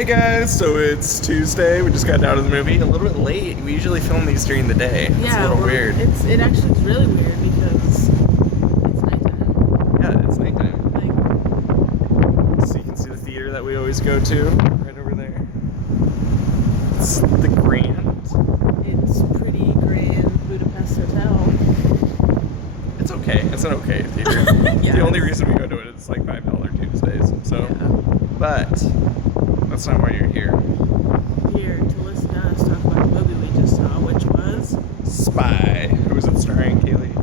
Hey guys, so it's Tuesday. We just got out of the movie. A little bit late. We usually film these during the day. It's a little weird. It actually is really weird because it's nighttime. Yeah, it's nighttime. So you can see the theater that we always go to right over there. It's the Grand. It's pretty grand Budapest Hotel. It's okay. It's an okay theater. Yeah. The only reason we go to it is like $5 Tuesdays. So, Yeah. But that's not why you're here. Here to listen to us talk about the movie we just saw, which was Spy. Who was it starring, Kaleigh?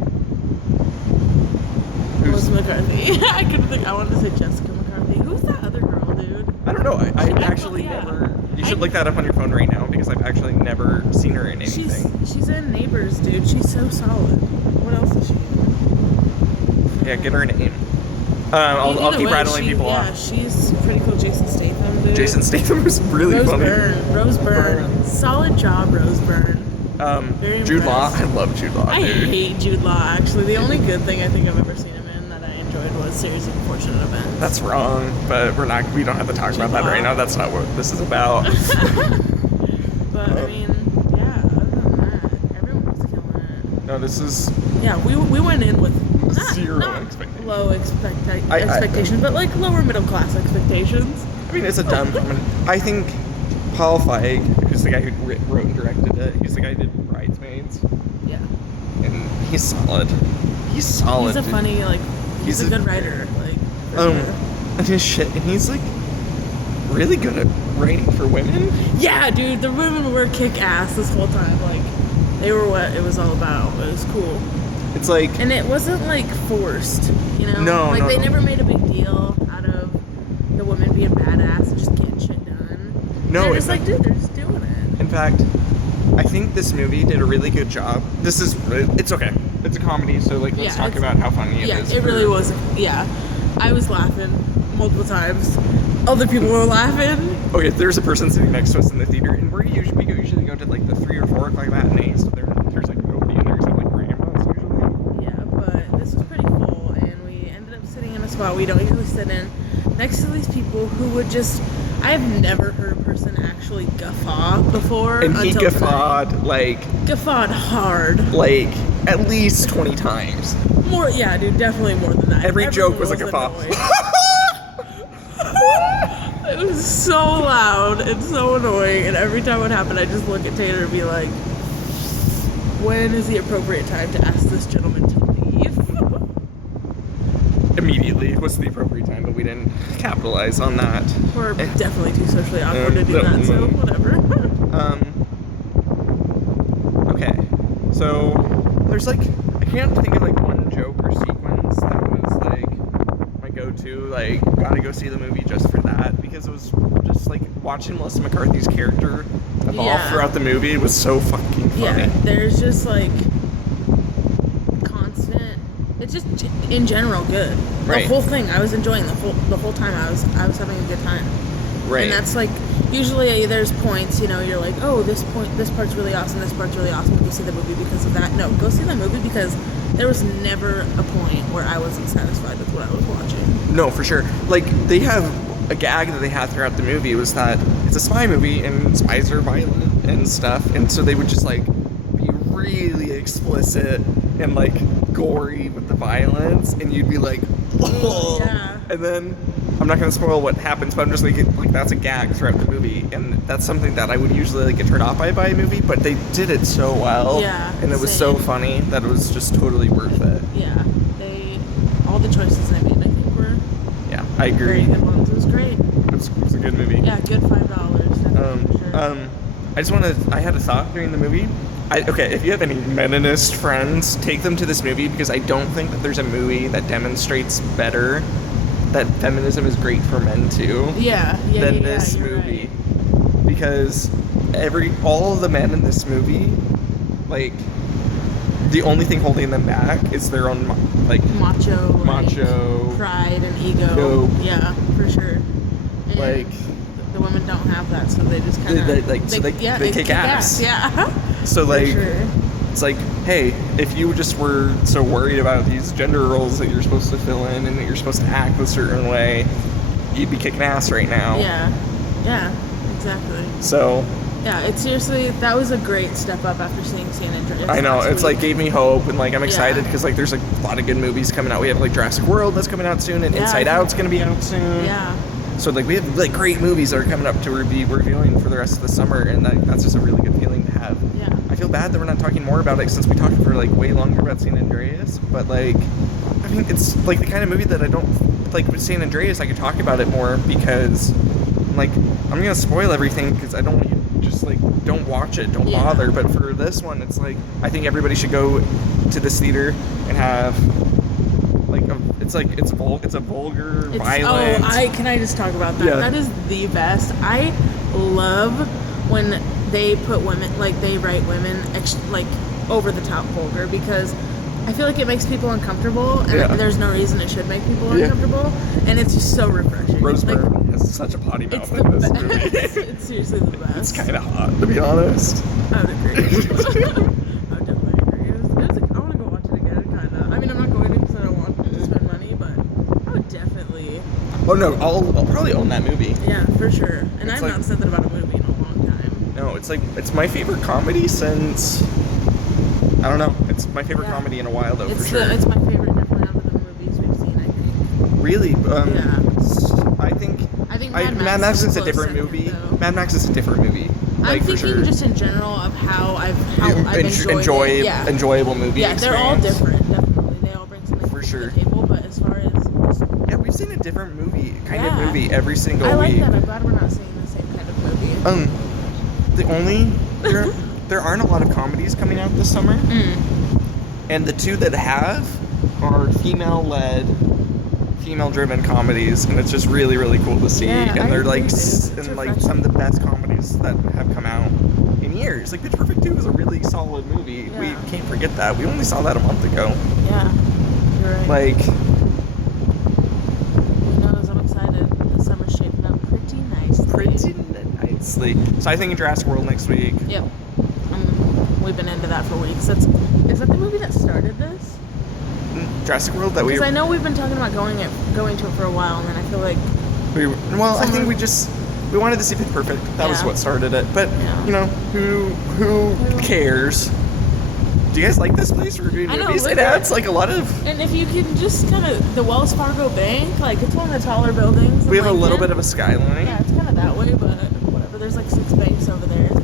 Melissa McCarthy. I couldn't think. I wanted to say Jessica McCarthy. Who's that other girl, dude? I don't know. I've actually yeah. never. You should look that up on your phone right now because I've actually never seen her in anything. She's in Neighbors, dude. She's so solid. What else is she in? Yeah, get her a name. I'll keep rattling people off. Yeah, she's pretty cool. Jason Statham, dude. Jason Statham was really funny. Rose Byrne. Solid job, Rose Byrne. Very Jude Law. impressed. I love Jude Law, I dude. hate Jude Law, actually. The only good thing I think I've ever seen him in that I enjoyed was Series of Unfortunate Events. That's wrong, but we don't have to talk about that right now. That's not what this is about. But, I mean, yeah, other than that, everyone was killing it. No, this is... Yeah, we went in with Zero not expectations. Low expectations, but like lower middle class expectations. I mean, it's a dumb comedy. I think Paul Feig, who's the guy who wrote and directed it, he's the guy who did Bridesmaids, Yeah. and he's solid. He's solid. He's a dude. funny, like, he's a good writer. Like, And his shit, and he's like really good at writing for women. yeah, dude, the women were kick ass this whole time. Like, they were what it was all about. It was cool. It's like, And it wasn't like forced, you know? No, Like, no, they no. never made a big deal out of the women being badass and just getting shit done. No, They're it's just like, dude, they're just doing it. in fact, I think this movie did a really good job. It's okay. It's a comedy, so like let's Yeah, talk about how funny it is. Yeah, it really was. Yeah. I was laughing multiple times. Other people were laughing. Okay, there's a person sitting next to us in the theater, and we usually go to like the 3 or 4 o'clock matinees, so there's like nobody in there except like grandmas usually. Yeah, but this was pretty full, and we ended up sitting in a spot we don't usually sit in, next to these people who would just... I've never heard a person actually guffaw before. And he until guffawed tonight. Guffawed hard. like at least 20 times. More, yeah, dude, definitely more than that. Every joke was a Everyone guffaw. annoyed. It was so loud and so annoying, and every time it happened, I just look at Taylor and be like, when is the appropriate time to ask this gentleman to leave? Immediately was the appropriate time, but we didn't capitalize on that. We're definitely too socially awkward to do that, so whatever. Okay, so there's like, I can't think of like one joke or sequence that was like my go-to, like gotta go see the movie just for that, because it was just like watching Melissa McCarthy's character evolve throughout the movie. It was so fucking funny. Yeah, there's just like constant. It's just in general good. Right. The whole thing, I was enjoying the whole time. I was having a good time. Right. And that's like usually there's points, you know, you're like, oh, this part's really awesome. This part's really awesome. Go see the movie because of that. No, go see the movie because there was never a point where I wasn't satisfied with what I was watching. No, for sure. Like, they have a gag that they had throughout the movie was that it's a spy movie and spies are violent and stuff, and so they would just like be really explicit and like gory with the violence, and you'd be like, oh. Yeah. And then I'm not gonna spoil what happens, but I'm just like that's a gag throughout the movie, and that's something that I would usually like get turned off by a movie, but they did it so well, Yeah, and it was so funny that it was just totally worth it. Yeah, all the choices they made, I think, were I agree. very good ones. It was great. It was a good movie. Yeah, good $5. Sure. I had a thought during the movie. Okay, if you have any Meninist friends, take them to this movie, because I don't think that there's a movie that demonstrates better that feminism is great for men too than this movie. Right. Because all of the men in this movie, like, the only thing holding them back is their own like macho pride and ego. Dope. Yeah, for sure. And like the women don't have that, so they just kind of they kick ass. Yeah. So like, for sure. It's like, hey, if you just were so worried about these gender roles that you're supposed to fill in and that you're supposed to act a certain way, you'd be kicking ass right now. Yeah. exactly. So Yeah, it's seriously, that was a great step up after seeing San Andreas. I know, last it's like week. gave me hope, and like I'm excited Yeah. because like there's like a lot of good movies coming out. We have like Jurassic World that's coming out soon, and Yeah, Inside I Out's think- gonna be out soon. Yeah. So like we have like great movies that are coming up to be reviewing for the rest of the summer, and that's just a really good feeling to have. Yeah. I feel bad that we're not talking more about it since we talked for like way longer about San Andreas, but like I mean it's like the kind of movie that I don't like with San Andreas. I could talk about it more because like I'm gonna spoil everything because I don't want you to just like don't watch it, don't Yeah. bother. But for this one, it's like I think everybody should go to this theater and have like it's a vulgar, violent. Can I just talk about that? Yeah. That is the best. I love when they put women, like they write women like over the top vulgar, because I feel like it makes people uncomfortable, and Yeah. there's no reason it should make people Yeah. uncomfortable, and it's just so refreshing. Rose Like, Byrne has such a potty it's mouth the in this best. movie. It's seriously the best. It's kind of hot, to be honest. I would agree. I would definitely agree. I want to go watch it again, kind of. I mean, I'm not going to because I don't want to spend money, but I would definitely. Oh no, I'll probably own that movie. Yeah, for sure. And It's I've like- not said that about a movie in a long time. No, it's my favorite comedy since I don't know. It's my favorite Yeah. comedy in a while though, It's for sure. it's my favorite, definitely out of the movies we've seen. I think. Really, Yeah. I think I think Mad Max is a close different second, movie. though. Mad Max is a different movie. I'm Like for thinking sure. just in general of how I've Enjoy it. Yeah. enjoyable movie. Yeah, they're all experience. different. Definitely, they all bring something For to sure. the table. But as far as just, Yeah, we've seen a different movie, kind of Yeah. movie every single I like week. that. I'm glad we're not seeing the same kind of movie. The only there aren't a lot of comedies coming out this summer, and the two that have are female-driven comedies, and it's just really really cool to see. Yeah, and I they're agree, like dude. It's like some of the best comedies that have come out in years. Like Pitch Perfect 2 is a really solid movie. Yeah. We can't forget that. We only saw that a month ago. Yeah, you're right. Like Who knows? I'm excited. The summer's shaping up pretty nicely. pretty nicely. So I think in Jurassic World next week. Yep. We've been into that for weeks. Is that the movie that started this? Jurassic World that we Because I know we've been talking about going to it for a while, and then I feel like well, I think we wanted to see Pitch Perfect. That was Yeah. what started it. But Yeah. you know, who cares? Do you guys like this place for reviewing I know, movies? It look at adds like a lot of. and if you can just kind of the Wells Fargo Bank, like it's one of the taller buildings. in We have a little Lincoln. bit of a skyline. Yeah, it's kind of that way, but whatever. There's like 6 banks over there. It's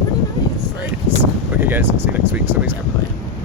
pretty nice. Like, Okay, guys. See you next week. Somebody's coming. bye.